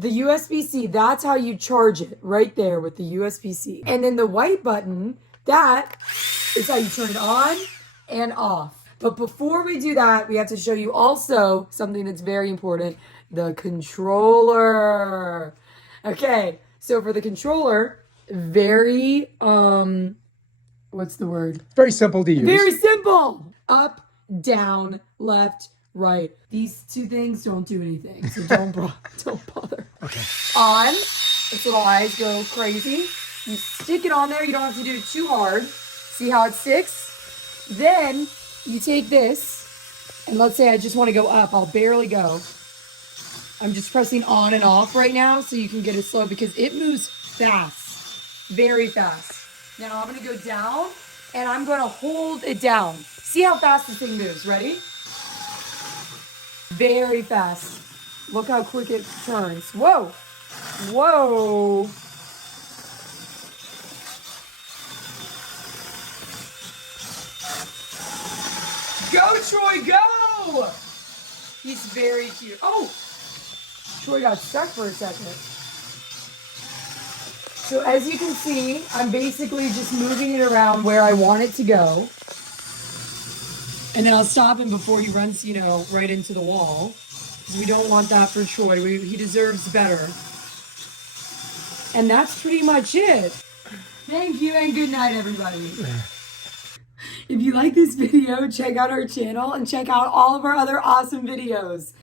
the USB-C, that's how you charge it, right there with the USB-C. And then the white button, that is how you turn it on and off. But before we do that, we have to show you also something that's very important, the controller. Okay, so for the controller, very, what's the word? Very simple to use. Very simple. Up, down, left, right. These two things don't do anything, so don't bother. Okay. On, its little eyes go crazy. You stick it on there. You don't have to do it too hard. See how it sticks? Then you take this, and let's say I just want to go up. I'll barely go. I'm just pressing on and off right now so you can get it slow because it moves fast, very fast. Now I'm going to go down, and I'm going to hold it down. See how fast this thing moves. Ready? Very fast. Look how quick it turns. Whoa. Whoa. Go, Troy, go! He's very cute. Oh! Troy got stuck for a second. So as you can see, I'm basically just moving it around where I want it to go. And then I'll stop him before he runs, right into the wall. Because we don't want that for Troy. He deserves better. And that's pretty much it. Thank you and good night, everybody. If you like this video, check out our channel and check out all of our other awesome videos.